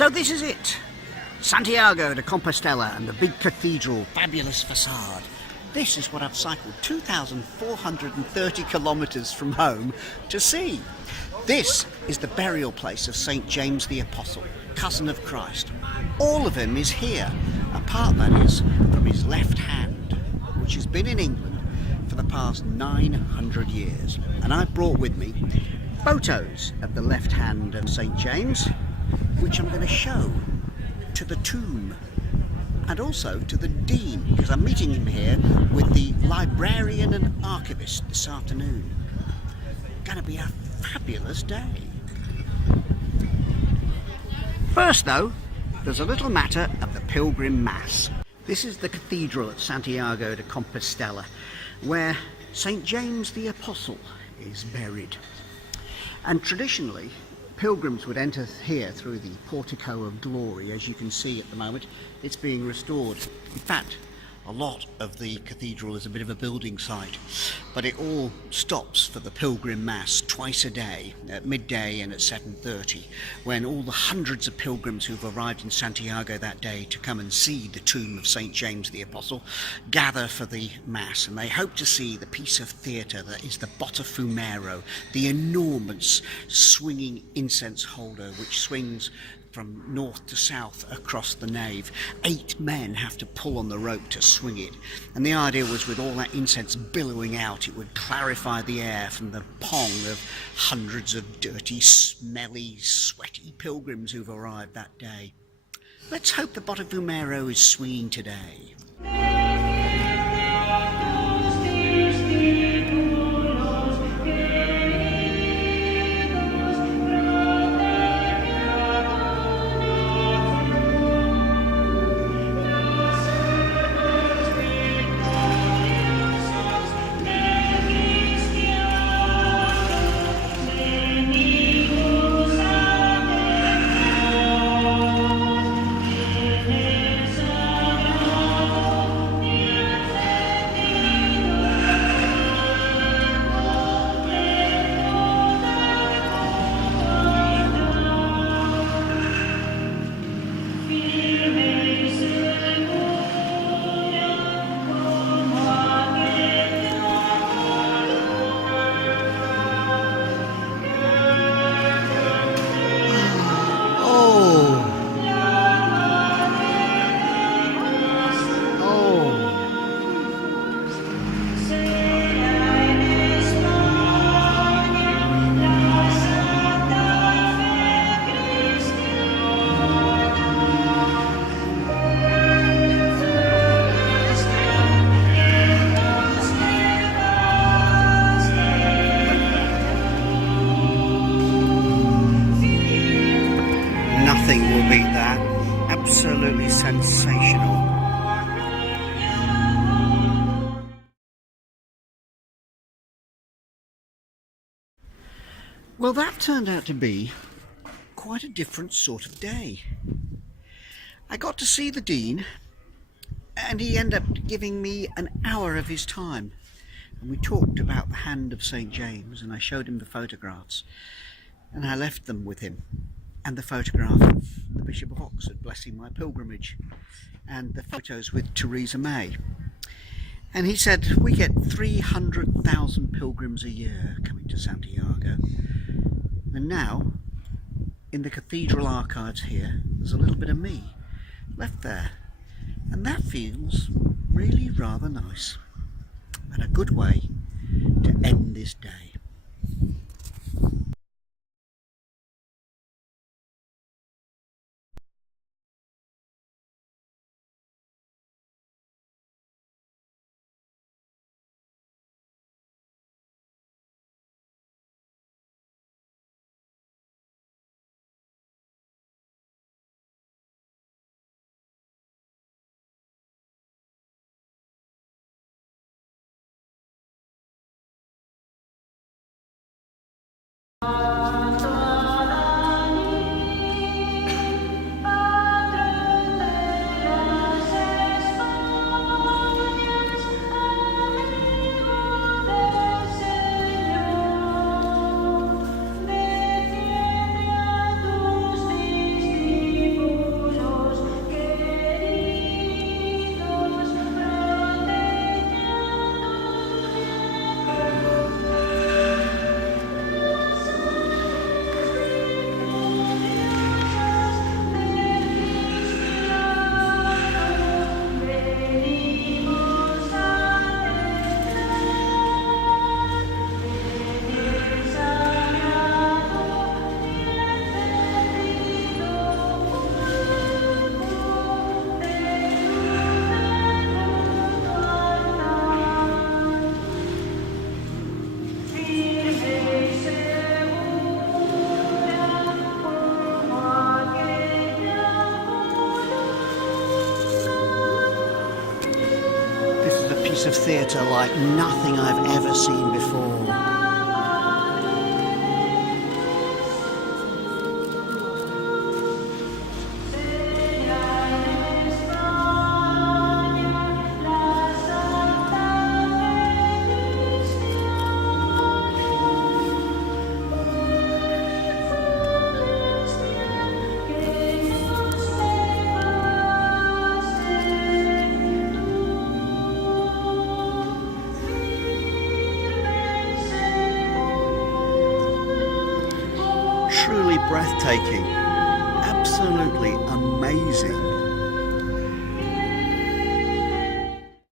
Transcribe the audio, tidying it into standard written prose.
So this is it. Santiago de Compostela and the big cathedral, fabulous facade. This is what I've cycled 2,430 kilometres from home to see. This is the burial place of St. James the Apostle, cousin of Christ. All of him is here, apart that is from his left hand, which has been in England for the past 900 years. And I've brought with me photos of the left hand of St. James, which I'm going to show to the tomb and also to the Dean, because I'm meeting him here with the librarian and archivist this afternoon. Gonna be a fabulous day. First though, there's a little matter of the pilgrim mass. This is the Cathedral at Santiago de Compostela, where St. James the Apostle is buried. And traditionally, pilgrims would enter here through the Portico of Glory. As you can see at the moment, it's being restored. In fact, a lot of the cathedral is a bit of a building site, but it all stops for the pilgrim mass twice a day, at midday and at 7:30, when all the hundreds of pilgrims who've arrived in Santiago that day to come and see the tomb of St. James the Apostle gather for the mass, and they hope to see the piece of theatre that is the Botafumeiro, the enormous swinging incense holder which swings from north to south across the nave. 8 men have to pull on the rope to swing it, and the idea was, with all that incense billowing out, it would clarify the air from the pong of hundreds of dirty, smelly, sweaty pilgrims who've arrived that day. Let's hope the Botafumeiro is swinging today. Nothing will beat that. Absolutely sensational. Well, that turned out to be quite a different sort of day. I got to see the Dean, and he ended up giving me an hour of his time. And we talked about the hand of St. James, and I showed him the photographs, and I left them with him. And the photograph of the Bishop of Oxford blessing my pilgrimage, and the photos with Theresa May. And he said, we get 300,000 pilgrims a year coming to Santiago. And now, in the cathedral archives here, there's a little bit of me left there. And that feels really rather nice, and a good way to end this day. piece of theatre like nothing I've ever seen before. Truly breathtaking, absolutely amazing.